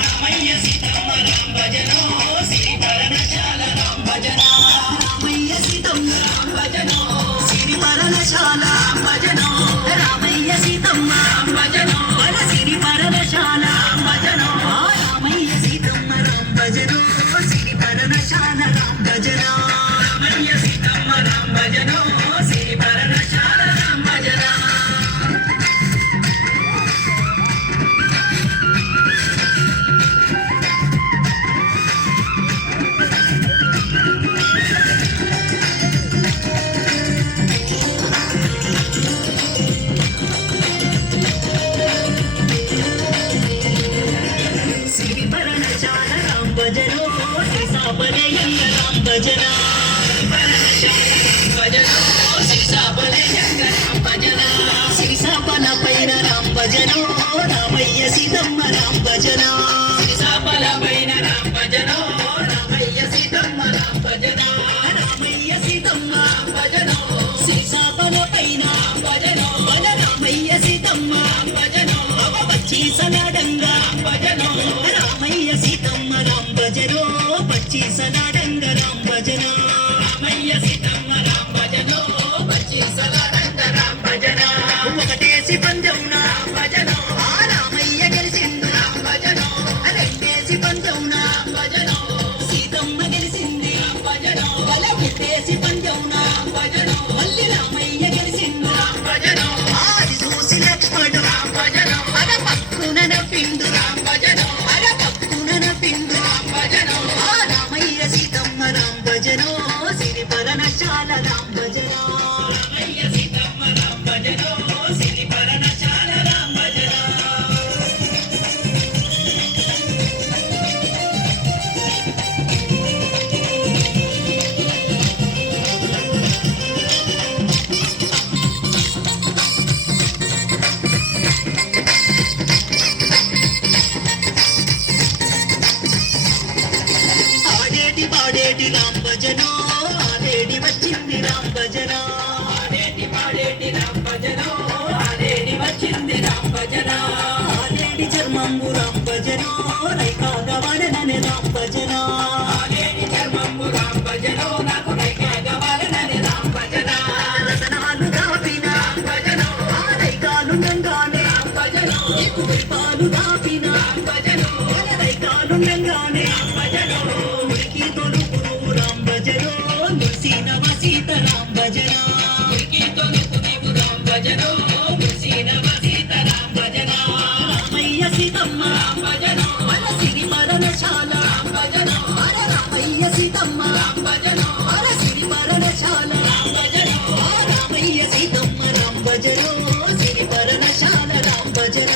రామయ్య సీతమ్మ రామ భజన శ్రీ పర్ణశాల రామ భజన రామయ్య సీతమ్మ రామ భజన శ్రీ పర్ణశాల రామ భజన రామయ్య సీతమ్మ రామ భజన శ్రీ పర్ణశాల రామ భజన రామయ్య సీతమ్మ రామ భజన శ్రీ పర్ణశాల రామ భజన రామయ్య సీతమ్మ రామ భజన శ్రీ పర్ణశాల రామ భజన భజనో శ్రీసాపలయంగ రామ భజన భజనో శ్రీసాపలయంగ రామ భజన శ్రీసాపల పైన రామ భజనో రామయ్య సీతమ్మ రామ భజన శ్రీసాపల పైన రామ భజనో రామయ్య సీతమ్మ రామ భజన రామయ్య సీతమ్మ రామ భజనో శ్రీసాపల పైన భజనో బల రామయ్య సీతమ్మ రామ భజనో వచ్చి సలాడంగ భజనో రామయ్య సీతమ్మ రామ భజనో పచ్చి సలాడంగ రామ భజన రామయ్య సీతమ్మ రామ భజనో పచ్చి సలాడంగ రామ భజన ఒకటేసి పంజౌన రామ భజన ఆ రామయ్య గెలిచిండు రామ భజన రెండేసి పంజౌన రామ భజన సీతమ్మ గెలిచింది రామ భజన బల పెట్టేసి పంజౌన రామ భజన మళ్ళీ రామయ్య గెలిచిండు రామ భజన ఆది చూసి లక్ష్మణుడు రామ భజన అల పక్కున నవ్విండు రామ భజన అల పక్కున నవ్విండు రామ భజన ఆ రామయ్య సీతమ్మ రామ భజన సిరి పర్ణశాల రామ భజన రామయ్య సీతమ్మ రామ భజన సిరి పర్ణశాల రామ భజన పాడేటి రామ భజన ఆడేటి వచ్చింది రామ భజన ఆడేటి పాడేటి రామ భజన ఆడేటి వచ్చింది రామ భజన ఆడేటి చర్మంబు రామ భజన రైకాగా వాడనని రామ భజన ఆడేటి చర్మంబు రామ భజన నాకు రైకాగా వాడనని రామ భజన రతనాలు దాపిన రామ భజన రైకాలు నంగానే రామ భజన నీకు పాలు దాపిన రామ భజన రైకాలు నంగానే రామ భజన సీత రామ భజన భజన సీత రామ భజన రామయ్య సీతమ్మ రామ భజన మన సిరి పర్ణశాల రామ భజన రామయ్య సీతమ్మ రామ భజన మన సిరి పర్ణశాల రామ భజన రామయ్య సీతమ్మ రామ భజన సిరి పర్ణశాల రామ భజన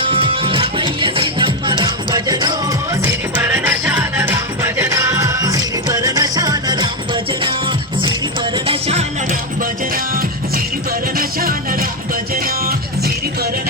రామయ్య సీతమ్మ రామ భజన సిరి పర్ణశాల రామ భజన సిరి పర్ణశాల రామ భజన సిరి పర్ణశాల రామ భజన సిరి పర్ణశాల రామ భజన సిరి పర్ణ